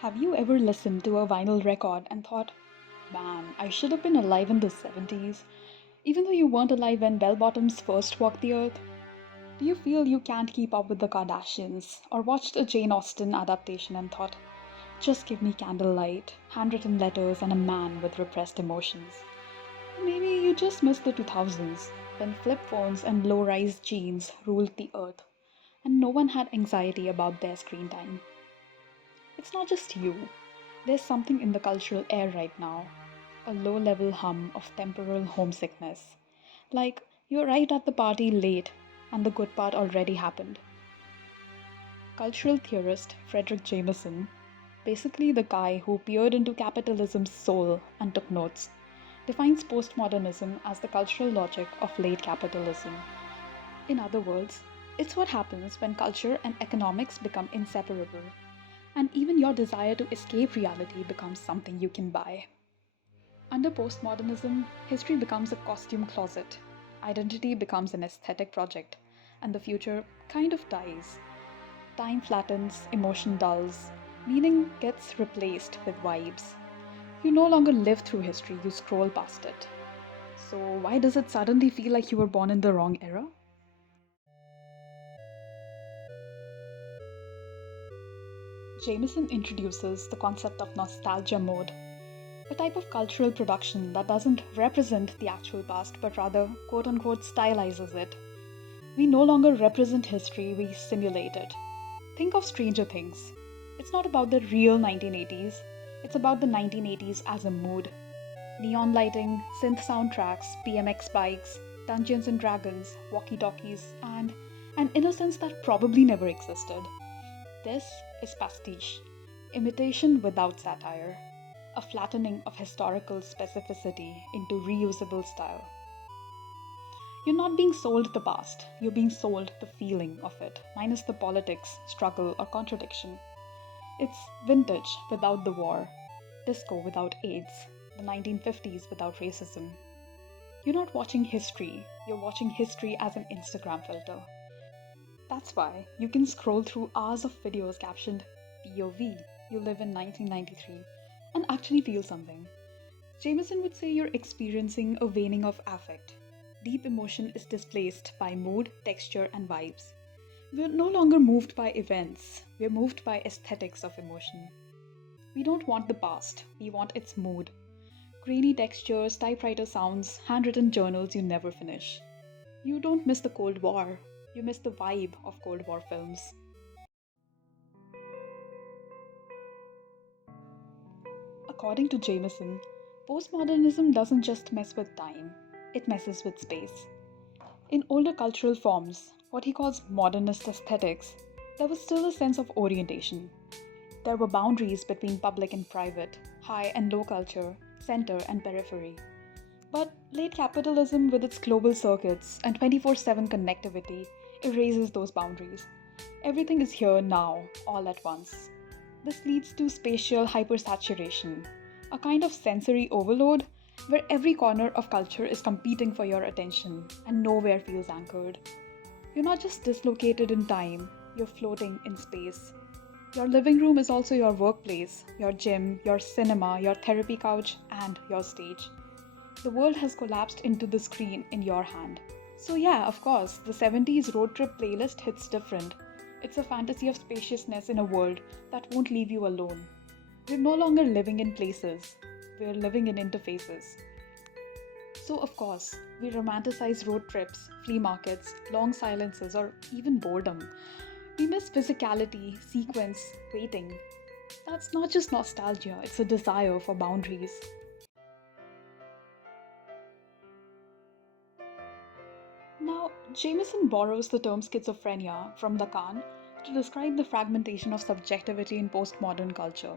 Have you ever listened to a vinyl record and thought, man, I should have been alive in the 70s, even though you weren't alive when bell bottoms first walked the earth? Do you feel you can't keep up with the Kardashians, or watched a Jane Austen adaptation and thought, just give me candlelight, handwritten letters, and a man with repressed emotions? Or maybe you just missed the 2000s, when flip phones and low rise jeans ruled the earth, and no one had anxiety about their screen time. It's not just you. There's something in the cultural air right now, a low level hum of temporal homesickness. Like you're right at the party late and the good part already happened. Cultural theorist Fredric Jameson, basically the guy who peered into capitalism's soul and took notes, defines postmodernism as the cultural logic of late capitalism. In other words, it's what happens when culture and economics become inseparable, and even your desire to escape reality becomes something you can buy. Under postmodernism, history becomes a costume closet, identity becomes an aesthetic project, and the future kind of dies. Time flattens, emotion dulls, meaning gets replaced with vibes. You no longer live through history, you scroll past it. So, why does it suddenly feel like you were born in the wrong era? Jameson introduces the concept of nostalgia mode, a type of cultural production that doesn't represent the actual past but rather quote unquote stylizes it. We no longer represent history, we simulate it. Think of Stranger Things. It's not about the real 1980s, it's about the 1980s as a mood. Neon lighting, synth soundtracks, BMX bikes, Dungeons and Dragons, walkie talkies, and an innocence that probably never existed. This is pastiche, imitation without satire, a flattening of historical specificity into reusable style. You're not being sold the past, you're being sold the feeling of it, minus the politics, struggle, or contradiction. It's vintage without the war, disco without AIDS, the 1950s without racism. You're not watching history, you're watching history as an Instagram filter. That's why you can scroll through hours of videos captioned POV, you live in 1993, and actually feel something. Jameson would say you're experiencing a waning of affect. Deep emotion is displaced by mood, texture, and vibes. We're no longer moved by events, we're moved by aesthetics of emotion. We don't want the past, we want its mood. Grainy textures, typewriter sounds, handwritten journals you never finish. You don't miss the Cold War, you miss the vibe of Cold War films. According to Jameson, postmodernism doesn't just mess with time, it messes with space. In older cultural forms, what he calls modernist aesthetics, there was still a sense of orientation. There were boundaries between public and private, high and low culture, center and periphery. But late capitalism, with its global circuits and 24/7 connectivity, erases those boundaries. Everything is here now, all at once. This leads to spatial hypersaturation, a kind of sensory overload where every corner of culture is competing for your attention and nowhere feels anchored. You're not just dislocated in time, you're floating in space. Your living room is also your workplace, your gym, your cinema, your therapy couch, and your stage. The world has collapsed into the screen in your hand. So, yeah, of course, the 70s road trip playlist hits different. It's a fantasy of spaciousness in a world that won't leave you alone. We're no longer living in places, we're living in interfaces. So, of course, we romanticize road trips, flea markets, long silences, or even boredom. We miss physicality, sequence, waiting. That's not just nostalgia, it's a desire for boundaries. Now, Jameson borrows the term schizophrenia from Lacan to describe the fragmentation of subjectivity in postmodern culture.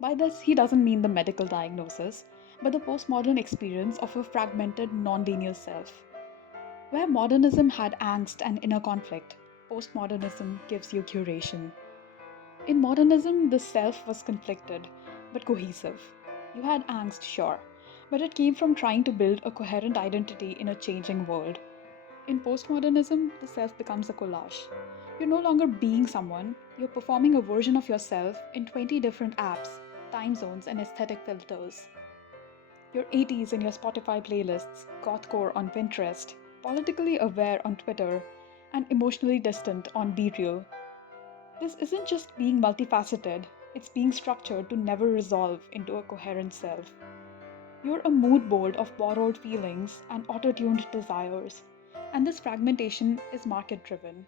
By this, he doesn't mean the medical diagnosis, but the postmodern experience of a fragmented, nonlinear self. Where modernism had angst and inner conflict, postmodernism gives you curation. In modernism, the self was conflicted, but cohesive. You had angst, sure, but it came from trying to build a coherent identity in a changing world. In postmodernism, the self becomes a collage. You're no longer being someone, you're performing a version of yourself in 20 different apps, time zones, and aesthetic filters. Your 80s in your Spotify playlists, gothcore on Pinterest, politically aware on Twitter, and emotionally distant on Be Real. This isn't just being multifaceted, it's being structured to never resolve into a coherent self. You're a mood board of borrowed feelings and auto tuned desires, and this fragmentation is market driven.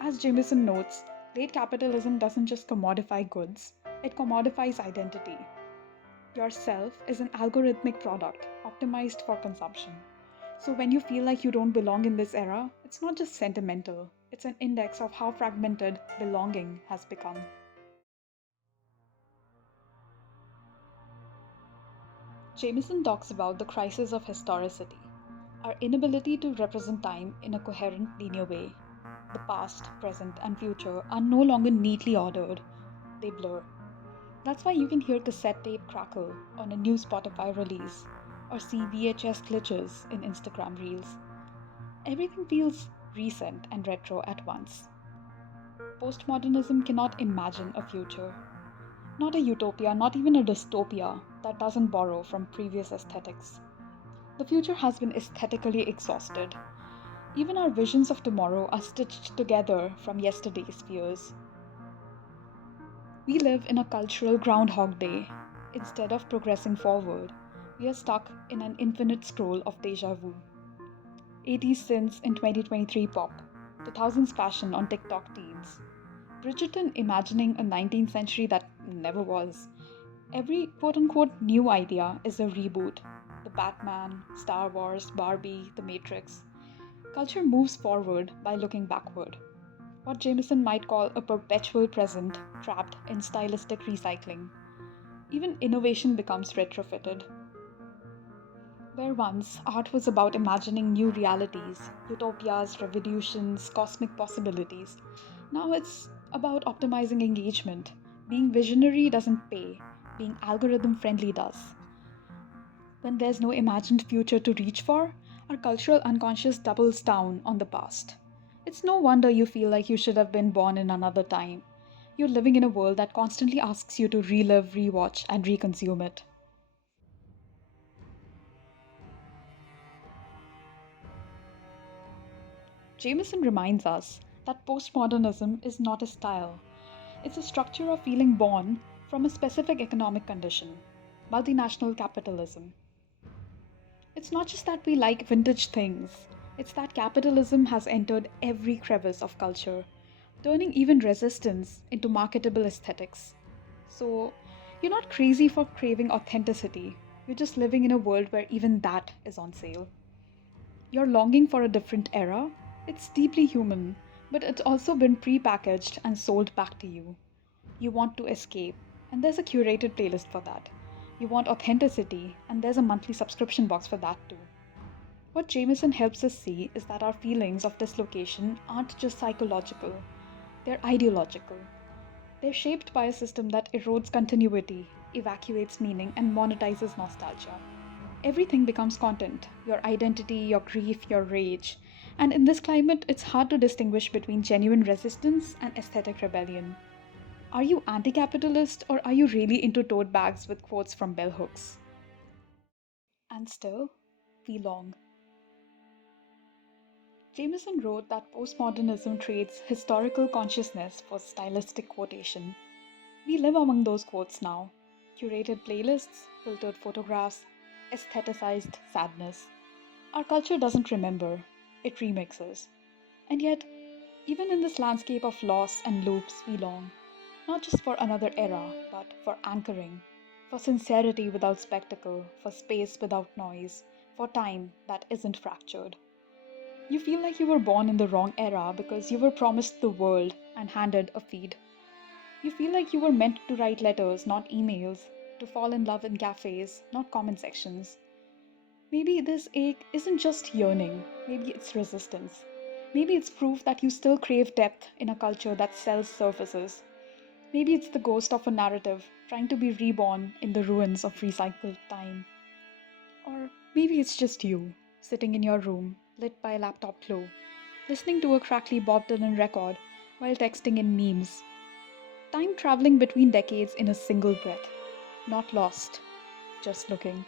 As Jameson notes, late capitalism doesn't just commodify goods, it commodifies identity. Your self is an algorithmic product optimized for consumption. So when you feel like you don't belong in this era, it's not just sentimental, it's an index of how fragmented belonging has become. Jameson talks about the crisis of historicity, our inability to represent time in a coherent linear way. The past, present, and future are no longer neatly ordered, they blur. That's why you can hear cassette tape crackle on a new Spotify release or see VHS glitches in Instagram reels. Everything feels recent and retro at once. Postmodernism cannot imagine a future, not a utopia, not even a dystopia that doesn't borrow from previous aesthetics. The future has been aesthetically exhausted. Even our visions of tomorrow are stitched together from yesterday's fears. We live in a cultural Groundhog Day. Instead of progressing forward, we are stuck in an infinite scroll of deja vu. 80s synths in 2023 pop, 2000s fashion on TikTok teens, Bridgerton imagining a 19th century that never was. Every quote unquote new idea is a reboot. The Batman, Star Wars, Barbie, The Matrix. Culture moves forward by looking backward. What Jameson might call a perpetual present trapped in stylistic recycling. Even innovation becomes retrofitted. Where once art was about imagining new realities, utopias, revolutions, cosmic possibilities, now it's about optimizing engagement. Being visionary doesn't pay, being algorithm friendly does. When there's no imagined future to reach for, our cultural unconscious doubles down on the past. It's no wonder you feel like you should have been born in another time. You're living in a world that constantly asks you to relive, rewatch, and reconsume it. Jameson reminds us that postmodernism is not a style, it's a structure of feeling born from a specific economic condition multinational capitalism. It's not just that we like vintage things, it's that capitalism has entered every crevice of culture, turning even resistance into marketable aesthetics. So, you're not crazy for craving authenticity, you're just living in a world where even that is on sale. You're longing for a different era. It's deeply human, but it's also been prepackaged and sold back to you. You want to escape, and there's a curated playlist for that. You want authenticity, and there's a monthly subscription box for that too. What Jameson helps us see is that our feelings of dislocation aren't just psychological, they're ideological. They're shaped by a system that erodes continuity, evacuates meaning, and monetizes nostalgia. Everything becomes content your identity, your grief, your rage. And in this climate, it's hard to distinguish between genuine resistance and aesthetic rebellion. Are you anti capitalist or are you really into tote bags with quotes from bell hooks? And still, we long. Jameson wrote that postmodernism trades historical consciousness for stylistic quotation. We live among those quotes now curated playlists, filtered photographs, aestheticized sadness. Our culture doesn't remember, it remixes. And yet, even in this landscape of loss and loops, we long, not just for another era, but for anchoring, for sincerity without spectacle, for space without noise, for time that isn't fractured. You feel like you were born in the wrong era because you were promised the world and handed a feed. You feel like you were meant to write letters, not emails, to fall in love in cafes, not comment sections. Maybe this ache isn't just yearning, maybe it's resistance. Maybe it's proof that you still crave depth in a culture that sells surfaces. Maybe it's the ghost of a narrative trying to be reborn in the ruins of recycled time. Or maybe it's just you, sitting in your room, lit by a laptop glow, listening to a crackly Bob Dylan record, while texting in memes. Time traveling between decades in a single breath. Not lost, just looking.